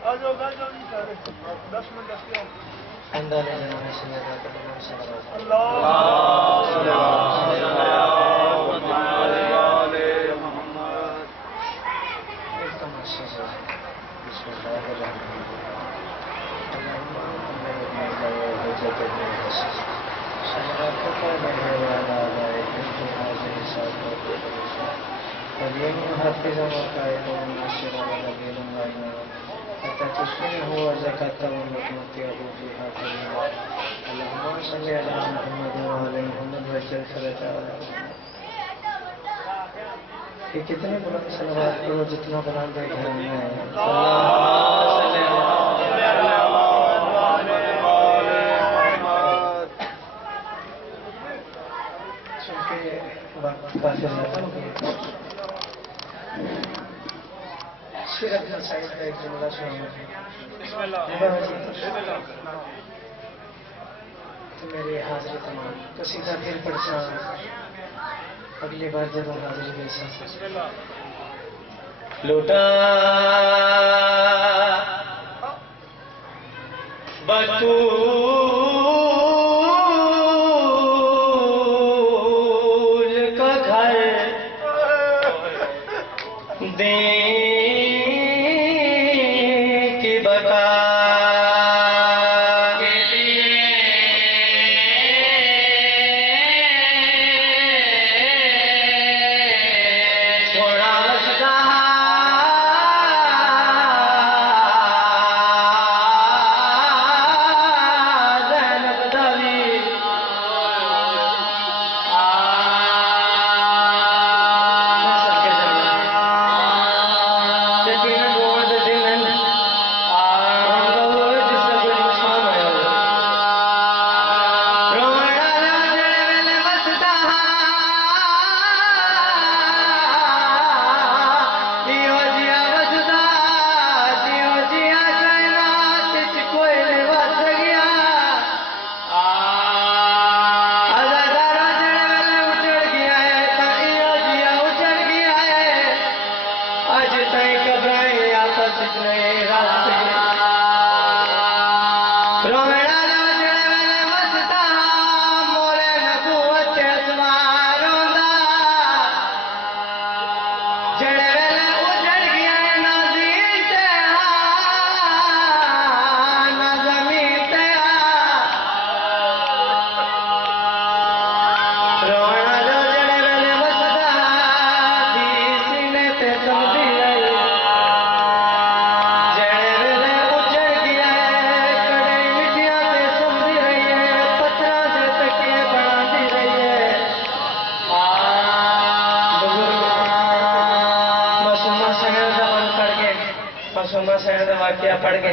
आ जाओ नहीं सारे 10 मिनट दस आओ अंदर ले जाने से लगा तो माशाअल्लाह एकदम अच्छे से ये कितने बुलंद सलवात करो जितना बुलंद है घर में है। वक्त काफी ज्यादा हो गया। सिर्फ साइड का एक जुमला तो मेरी हाजिरी तमाम कसीदा फिर परेशान अगली बार जब हाजिरी बेसा लुटा बतूल का घर दे की बता मासूमा शहर का वाक्य पढ़ के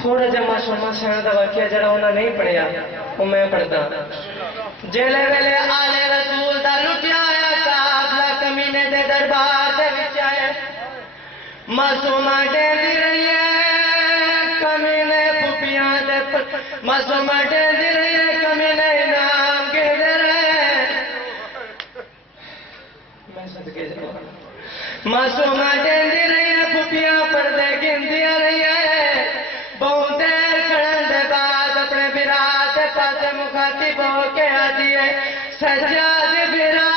थोड़ा जहा मासूमा शहर का वाक्य जरा उन्हें नहीं पढ़िया वो मैं पढ़ता जेले वेले आले रसूल दा लुटिया काफला कमीने दे दरबार दे विच आए मासूमा डेंदी रही है कमीने पुपियां दे मासूमा डेंदी रही है कमीने इनाम के दे रहे मैं सदके जाऊं मासूमा डेंदी रही है पुपियां पर्दे गिनदियां रही है बहुत देर खड़न दे बाद अपने विराट पास मुखातिब होके आती है सज्जाद बिरा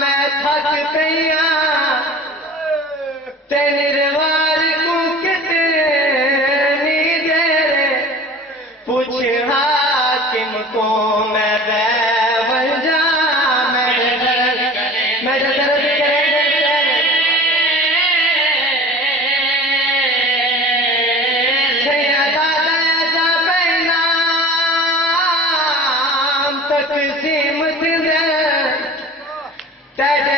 मैं थक गईया तेरी रिवाज को कितनी देर पूछ हाकिम को मैं बन जा मेरे दर्द तकसीम तेरे